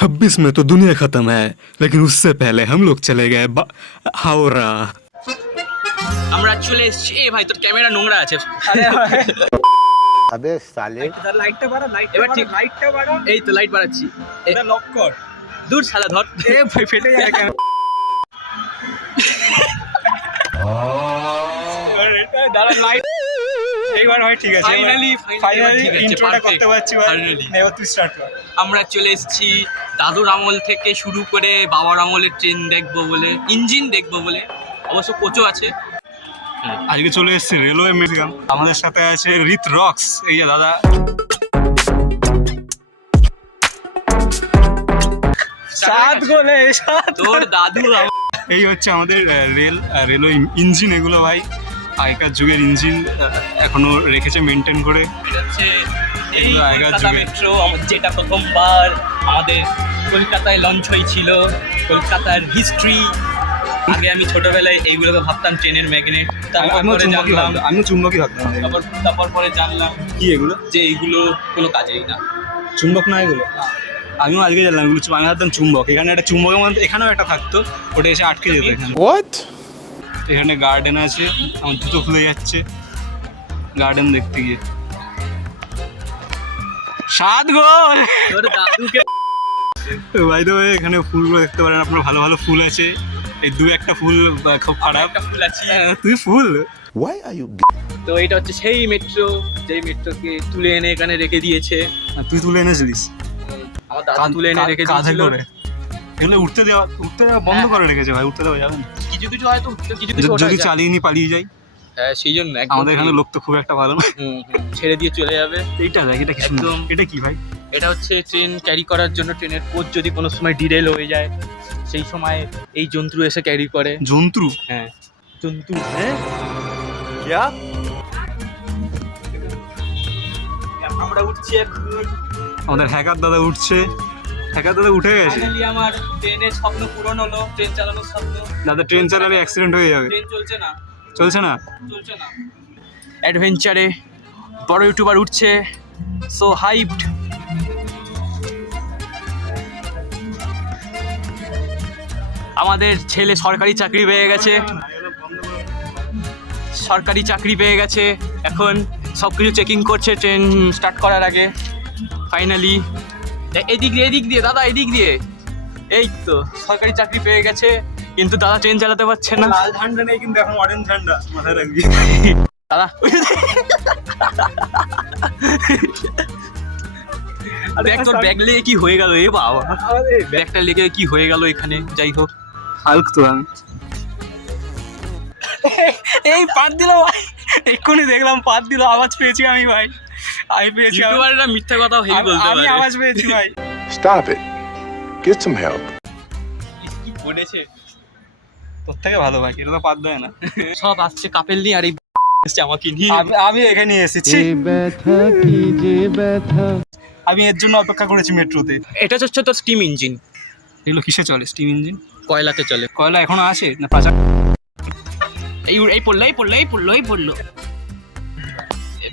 2026 में तो दुनिया खत्म है, लेकिन उससे पहले हम लोग चले गए हावड़ा। আমরা চলে এসেছি। এ ভাই তোর ক্যামেরা নোংরা আছে। अबे साले লাইটটা বাড়া, এবার ঠিক লাইটটা বাড়া, এই তো লাইট বাড়াচ্ছি। এটা লক কর। দূর শালা ধর। এ ভাই ফেটে যাবে কেন? দাঁড়া লাইট এইবার ভাই ঠিক আছে। ফাইনালি ইন্ট্রোটা করতে পারছি ভাই। এবার তুই স্টার্ট কর। আমরা চলে এসেছি দাদুর আমল থেকে শুরু করে বাবার আমলের ট্রেন দেখবো বলে, ইঞ্জিন দেখবো বলে, অবশ্য কোচও আছে। আজকে চলে এসেছি রেলওয়ে মিউজিয়াম। আমাদের সাথে আছে রিত রক্স, এই যে দাদা। সাত গোলে সাত। তোর দাদু এই হচ্ছে আমাদের রেলওয়ে ইঞ্জিন। এগুলো ভাই আগেকার যুগের ইঞ্জিন এখনো রেখেছে মেনটেন করে। হচ্ছে এই এগুলো আগেকার কলকাতা যুগে। মেট্রো, যেটা প্রথমবার আমাদের কলকাতায় লঞ্চ হয়েছিল। কলকাতার হিস্ট্রি। আগে আমি ছোটবেলায় এইগুলোকে ভাবতাম ট্রেনের ম্যাগনেট, আমিও চুম্বকই ভাবতাম। তারপর পরে জানলাম কি এগুলো? যে এইগুলো কোনো কাজেই না। চুম্বক না এগুলো? আমিও আজকে জানলাম এগুলো আমি ভাবতাম চুম্বক। এখানে একটা চুম্বকের মধ্যে এখানেও একটা থাকতো, ওটা এসে আটকে যেত এখানে। এখানে গার্ডেন আছে, আমার জুতো খুলে যাচ্ছে গার্ডেন দেখতে গিয়ে। 7 গোল। তোর দাদুকে বাই দ্য ওয়ে এখানে ফুলগুলো দেখতে পারেন আপনারা, ভালো ভালো ফুল আছে। এই দু একটা ফুল খুব খারাপ। একটা ফুল আছে। তুই ফুল। Why are you তো এটা হচ্ছে সেই মেট্রো, যেই মেট্রোকে তুলে এনে এখানে রেখে দিয়েছে। তুই তুলে এনেছিলিস? আমার দাদা তুলে এনে রেখে কাঁধে দিয়েছিল। করে। এগুলো উঠতে দেওয়া বন্ধ করে রেখেছে ভাই, উঠতে দেওয়া যাবে না। কিছু কিছু হয়তো কিছু কিছু ওঠা যদি যায়। চালিয়ে নিয়ে পালিয়ে যাই। হ্যাঁ সেই জন্য একদম আমাদের এখানে লোক তো খুব একটা ভালো না। ছেড়ে দিয়ে চলে যাবে। এইটা দেখ, এটা কি একদম। সুন্দর। এটা কি ভাই? এটা হচ্ছে ট্রেন ক্যারি করার জন্য। ট্রেনের কোচ যদি কোনো সময় ডিরেল হয়ে যায়, সেই সময় এই যন্ত্র এসে ক্যারি করে। জন্তু? হ্যাঁ যন্ত্র। হ্যাঁ क्या? আমরা উঠছি এখন। আমাদের হ্যাকার দাদা উঠছে। হ্যাকার দাদা উঠে গেছে। ফাইনালি আমার ট্রেনের স্বপ্ন পূরণ হলো। ট্রেন চালানোর স্বপ্ন। দাদা ট্রেন চালালে অ্যাক্সিডেন্ট হয়ে যাবে। ট্রেন চলছে না। চলছে না? চলছে না। অ্যাডভেঞ্চারে বড় ইউটিউবার উঠছে। So hyped. আমাদের ছেলে সরকারি চাকরি পেয়ে গেছে। সরকারি চাকরি পেয়ে গেছে। এখন সব কিছু চেকিং করছে ট্রেন স্টার্ট করার আগে। ফাইনালি এদিক দিয়ে দাদা, এদিক দিয়ে। এই তো সরকারি চাকরি পেয়ে গেছে, কিন্তু দাদা ট্রেন চালাতে পারছে না। লাল ঝান্ডা নেই কিন্তু, এখন অরেঞ্জ ঝান্ডা মাথায় রাখবি। দাদা ব্যাগ লেগে কি হয়ে গেল? এ বাবা, ব্যাগটা লেগে কি হয়ে গেল এখানে? যাই হোক, হাল্ক তো আমি। এই পাত দিল ভাই, এক্ষুনি দেখলাম পাত দিল, আওয়াজ পেয়েছি আমি ভাই। আমি পেয়েছি। ইউটিউবাররা মিথ্যা কথা হেই বলতে আমি পারে। আওয়াজ পেয়েছি ভাই। Stop it. Get some help. কি করেছে? তোর থেকে ভালো ভাই, এটা তো পাত দেয় না। সব আসছে কাপেল নিয়ে, আর এই আসছে আমাকে নিয়ে। আমি এখানে এসেছি। আমি এর জন্য অপেক্ষা করেছি মেট্রোতে। এটা হচ্ছে তোর স্টিম ইঞ্জিন। এগুলো কিসে চলে? Steam engine? কয়লাতে চলে। কয়লা এখনো আছে না? পাঁচা এই পড়লো।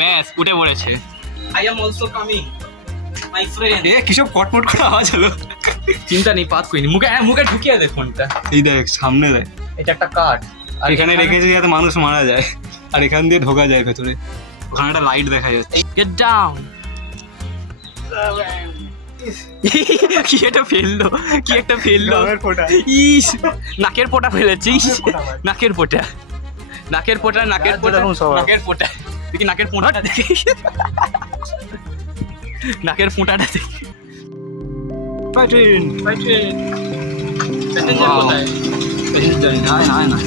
ব্যাস উঠে পড়েছে। I am also coming my friend. এ কিসব কটমট করে আওয়াজ হলো। চিন্তা নেই, পাত করিনি। মুখে ঢুকিয়ে দে ফোনটা। এই দেখ সামনে দেখ, এটা একটা কার্ড। আর এখানে রেখেছে যাতে মানুষ মারা যায়, আর এখান দিয়ে ঢোকা যায় ভেতরে। ওখানে একটা লাইট দেখা যাচ্ছে। Get down. কি একটা ফেললো। গামের ফোঁটা। ইস, নাকের পোটা ফেলেছিস। নাকের পোটা। দেখুন সবার। দেখি নাকের পোঁটাটা দেখি। নাকের পোঁটাটা দেখি। ট্রেন প্যাসেঞ্জার কোথায়? আয় না।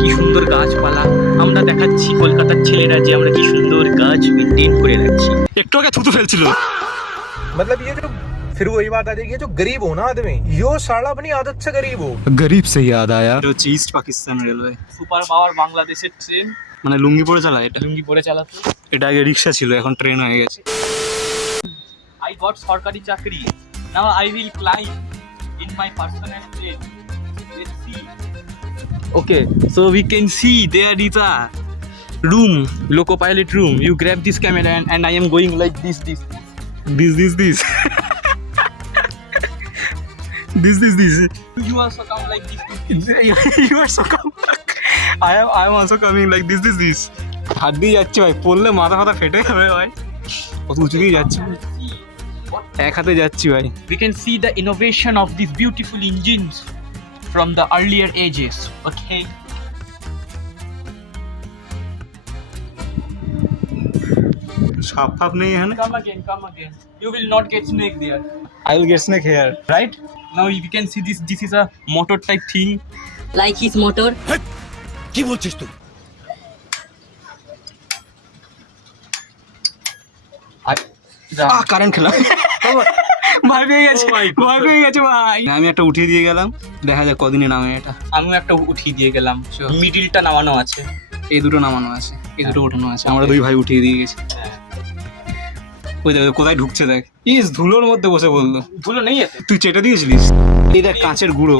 কি সুন্দর গাছপালা। আমরা দেখাচ্ছি কলকাতার ছেলেরা যে আমরা কি সুন্দর গাছ মেনটেন করে রাখছি। একটু আগে থুতু ফেলছিল। मतलब ये जो फिर वही बात आ जाएगी जो गरीब हो ना आदमी यो साला अपनी आदत से गरीब हो। गरीब से याद आया, এটা হচ্ছে east Pakistan railway, super power বাংলাদেশের ট্রেন, মানে লুঙ্গি পরে চালায় এটা। লুঙ্গি পরে চালাতো। এটা আগে রিক্সা ছিল, এখন ট্রেন হয়ে গেছে। I got সরকারি চাকরি, now I will climb in my personal plane. Let's see. Okay, so we can see there is a room, loco pilot room. You grab this camera and I am going like this. This. You also come like this. You are so calm. I am also coming like this. হাত দিয়ে যাচ্ছি ভাই, পড়লে মাথা ফাথা ফেটে যাবে ভাই, কত উঁচু দিয়ে যাচ্ছি, এক হাতে যাচ্ছি ভাই। We can see the innovation of these beautiful engines from the earlier ages. Okay. সাপ ফাপ নেই এখানে। Come again. You will not get snake there. I will get snake here, right? Now we can see this. This is a motor type thing. like his motor. Current খেলাম, ভয় পেয়ে গেছে ভাই। আমি একটা উঠিয়ে দিয়ে গেলাম, দেখা যাক কদিনে নামে এটা। আমিও একটা উঠিয়ে দিয়ে গেলাম, মিডিলটা নামানো আছে, এই দুটো নামানো আছে, এই দুটো ওঠানো আছে, আমরা দুই ভাই উঠিয়ে দিয়ে গেছি। ওই দেখ কোথায় ঢুকছে, দেখ ইস ধুলোর মধ্যে বসে বললো। ধুলো নেই এতে। তুই চেটে দিয়েছিলিস? এই দেখ কাঁচের গুঁড়ো,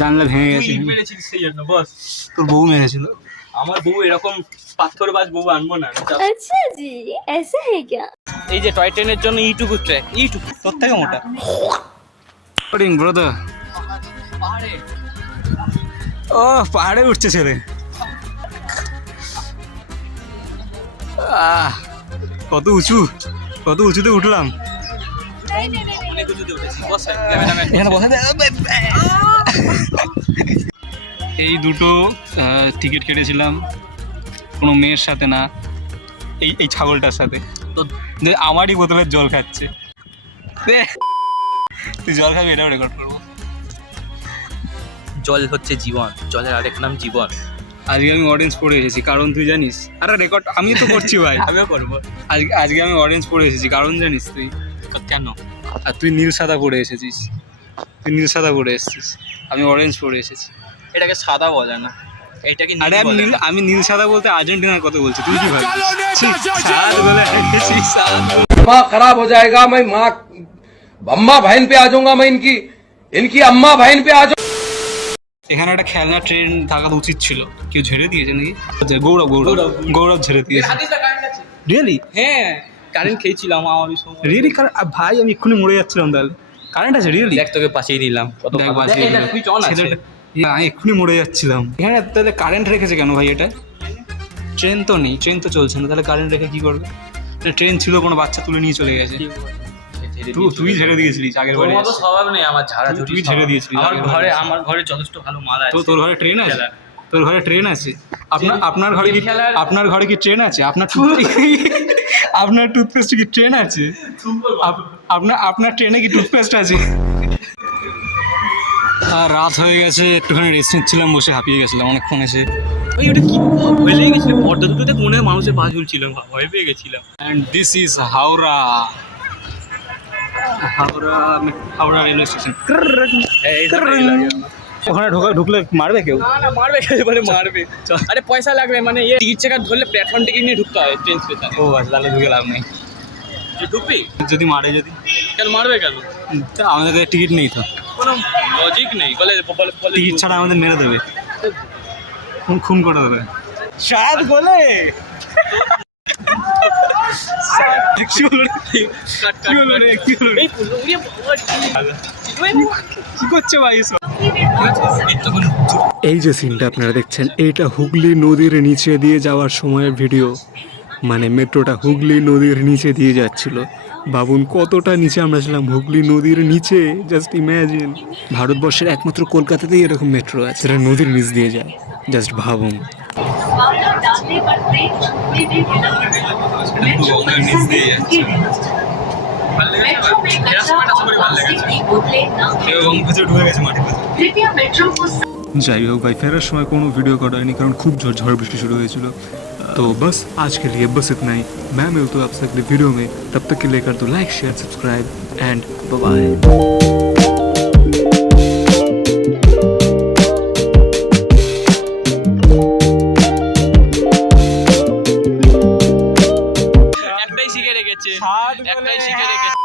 জানলা ভেঙে গেছে। তুই মেরেছিস সেই জন্য বস। তোর বউ মেরেছিল। আমার বউ এরকম পাথরবাজ বউ আনবো না। अच्छा जी ऐसा है क्या? এই যে টয় ট্রেনের জন্য এইটুকু ট্র্যাক, এইটুকু তোর থেকে মোটা। ব্রাদার, পাহাড়ে ও পাহাড়ে উঠছে ছেলে। কত উঁচুতে উঠলাম। অনেক উঁচুতে উঠেছি। বস ক্যামেরাম্যান এখানে বসে এই দুটো টিকিট কেটেছিলাম কোনো মেয়ের সাথে না, এই ছাগলটার সাথে। তো আমারই বোতলের জল খাচ্ছে। তুই জল খাবি, এটাও রেকর্ড করবো। জল হচ্ছে জীবন, জলের আরেক নাম জীবন। আজকে আমি অরেঞ্জ পরে এসেছি, কারণ তুই জানিস? আরে রেকর্ড আমি তো করছি ভাই। আমিও করবো। আজকে আমি অরেঞ্জ পরে এসেছি, কারণ জানিস তুই? কেন? আর তুই নীল সাদা পরে এসেছিস, আমি অরেঞ্জ পরে এসেছি। এটাকে সাদা বলে না, এটাকে আরে আমি নীল সাদা বলতে আর্জেন্টিনার কথা বলছি, তুই কি ভাবিস? সাদ বলে माँ खराब हो जाएगा, मैं माँ अम्मा बहन पे आ जाऊंगा, मैं इनकी अम्मा बहन पे आ जाऊंगा। এখানে একটা খেলনা ট্রেন থাকা উচিত ছিল, কেউ ঝেড়ে দিয়েছে নাকি? গৌরব ঝেড়ে দিয়েছে। রিয়েলি? হ্যাঁ, কারেন্ট খেয়েছিলাম আমার ওই সময়। রিয়েলি? ভাই আমি এক্ষুনি মরে যাচ্ছিলাম, তাহলে কারেন্ট আছে? রিয়েলি? দেখ তোকে পাশেই দিলাম, কত দেখ, ভালো। বাঁচিয়ে দেখ, এটা দিলাম। সুইচ অন আছে। আমি এক্ষুনি মরে যাচ্ছিলাম। এখানে তাহলে কারেন্ট রেখেছে কেন ভাই? এটা ট্রেন তো নেই, ট্রেন তো চলছে না, তাহলে কারেন্ট রেখে কি করবে? ট্রেন ছিল, কোনো বাচ্চা তুলে নিয়ে চলে গেছে। তুই ঝেড়ে দিয়েছিলিস আগের তোর বারে। মতো স্বভাব নেই আমার, ঝাড়াঝুড়ি তুই ঝেড়ে দিয়েছিলিস আমার আগের ঘরে। বারে। আমার ঘরে যথেষ্ট ভালো মাল আছে। তো তোর ঘরে ট্রেন আছে? তোর ঘরে ট্রেন আছে? আপনার ঘরে কি ট্রেন আছে? আপনার টুথপেস্ট কি ট্রেন আছে? আপনার ট্রেনে কি টুথপেস্ট আছে? আর রাত হয়ে গেছে, একটুখানি রেস্ট নিচ্ছিলাম, বসে হাঁপিয়ে গেছিলাম অনেকক্ষণ এসে। ওই ওটা কি ভয় লেগে গেছিল, পর্দা দুটোতে কোণে মানুষের পা ঝুলছিল, ভয় পেয়ে গেছিলাম। And this is Howrah railway station. ওখানে ঢুকলে মারবে কেউ? না মারবে, এবারে মারবে। আরে পয়সা লাগবে, মানে টিকিট চেকার ধরলে প্ল্যাটফর্ম টিকিট নিয়ে ঢুকতে হয় ট্রেন স্টেশনে। ও আচ্ছা, তাহলে ঢুকে লাভ নেই। ঢুকবি? যদি মারে, যদি কেন মারবে কেন? আমাদের কাছে টিকিট নেই তো, কোনো লজিক নেই। বলে টিকিট ছাড়া আমাদের মেরে দেবে, খুন করে দেবে। সাত বলে কি করছে ভাই সব? এই যে সিনটা আপনারা দেখছেন, এইটা হুগলি নদীর নিচে দিয়ে যাওয়ার সময়ের ভিডিও। মানে মেট্রোটা হুগলি নদীর নিচে দিয়ে যাচ্ছিল। ভাবুন কতটা নিচে আমরা ছিলাম, হুগলি নদীর নিচে। জাস্ট ইম্যাজিন, ভারতবর্ষের একমাত্র কলকাতাতেই এরকম মেট্রো আছে যেটা নদীর নিচ দিয়ে যায়। জাস্ট ভাবুন। যাই হোক ভাই, ফেরার সময় কোনো ভিডিও করা হয়নি, কারণ খুব ঝড় বৃষ্টি शुरू হয়েছিল। तो बस आज के लिए बस इतना ही। मैं मिलता हूँ आपसे अगले वीडियो में, तब तक के लिए कर दो like share subscribe. And bye. একটাই শিখে রেখেছে, একটাই শিখে রেখেছে।